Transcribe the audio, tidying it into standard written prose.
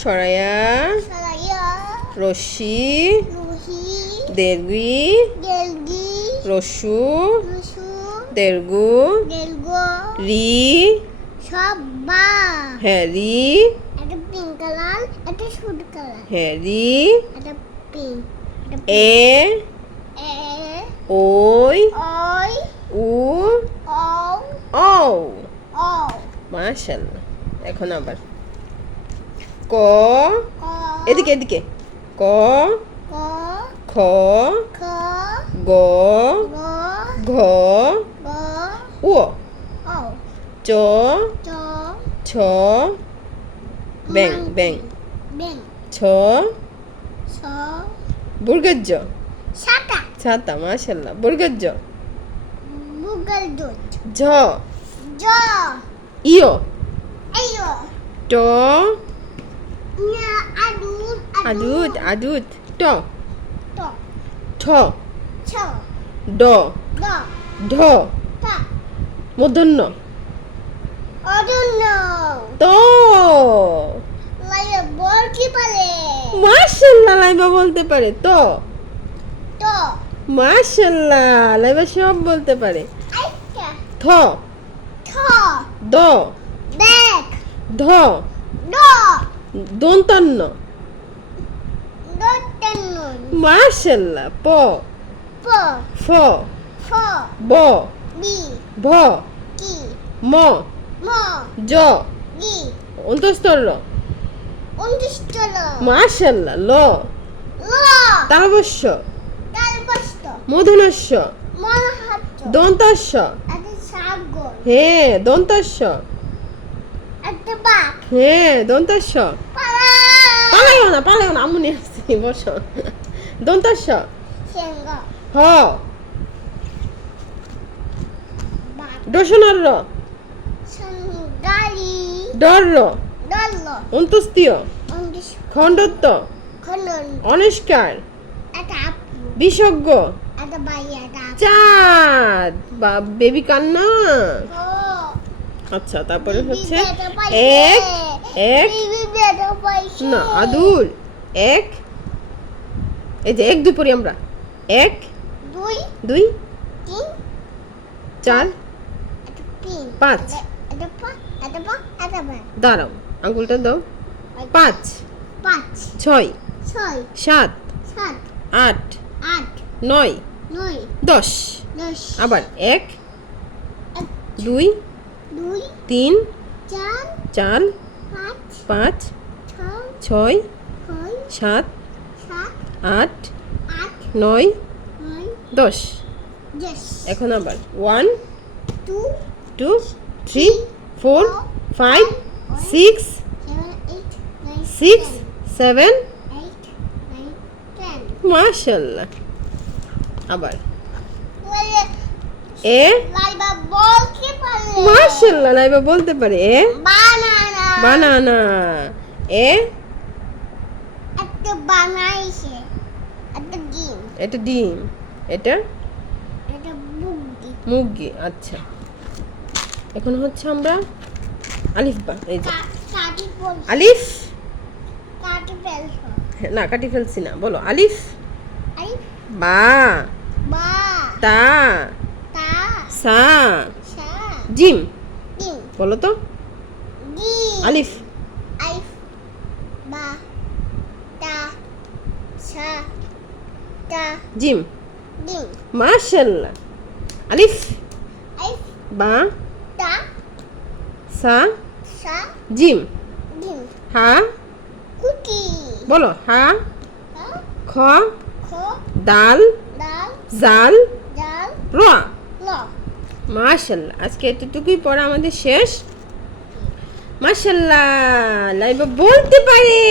সরায়া রশ্মি দীর্ঘি রস্যু দীর্ঘ রি হ্যাঁ রি হ্যাঁ রি এ ওই উ ও মাশাআল্লাহ। এখন আবার ক এদিকে এদিকে ক খ গ ঘ উ চ ছ ব্যাং ব্যাং ছ বুর্গের জ ছাতা মাশাআল্লাহ। বুর্গের জ ঝ ইয় ট আদুত আদুত ট ঠ ড ঢ মূর্ধন্য ত মাশাআল্লাহ লাইবা বলতে পারে ত মাশাআল্লাহ লাইবা সব বলতে পারে। থ দ ধ দন্তান্ন মাশাআল্লাহ। প ফ ব ভ ম জ অন্তঃস্থ র মাশাআল্লাহ। ল তালবস্য মূর্ধন্যস্য দন্তাস্য হ্যাঁ দন্তাস্য হ্যাঁ দন্তাস্য পালাইও না আমুনি আসছি বস দন্তাস্য হ দশনার র ডর র অন্তস্তীয় খণ্ডত্ব অনিষ্কার বিসর্গ চাঁদ বা বেবি কান্না। আচ্ছা তারপরে হচ্ছে এক এক না আদুর এক এই যে এক দুই পড়ি আমরা এক দুই চার পাঁচ দাঁড়াও আঙ্গুলটা দাও পাঁচ ছয় সাত আট নয় 10 আবার এক দুই তিন চার পাঁচ ছয় সাত আট নয় 10 এখন আবার 1 2 3 4 5 6 7 মাশাআল্লাহ। আবার এ মাশাআল্লাহ লাইবা বলতে পারে এ বানানা এ এটা ডিম এটা মুরগি। আচ্ছা এখন হচ্ছে আমরা আলিফ বা এই যে আলিফ না কাটি ফেলছি না বলো আলিফ বা তা সা জিম বলো তো আলিফ জিম মাশাআল্লাহ। আলিফ বা সা জিম হা বলো হা খ দাল জাল র মাশাআল্লাহ। আজকে এতটুকুই পড়া আমাদের শেষ। মাশাআল্লাহ লাইবা বলতে পারে।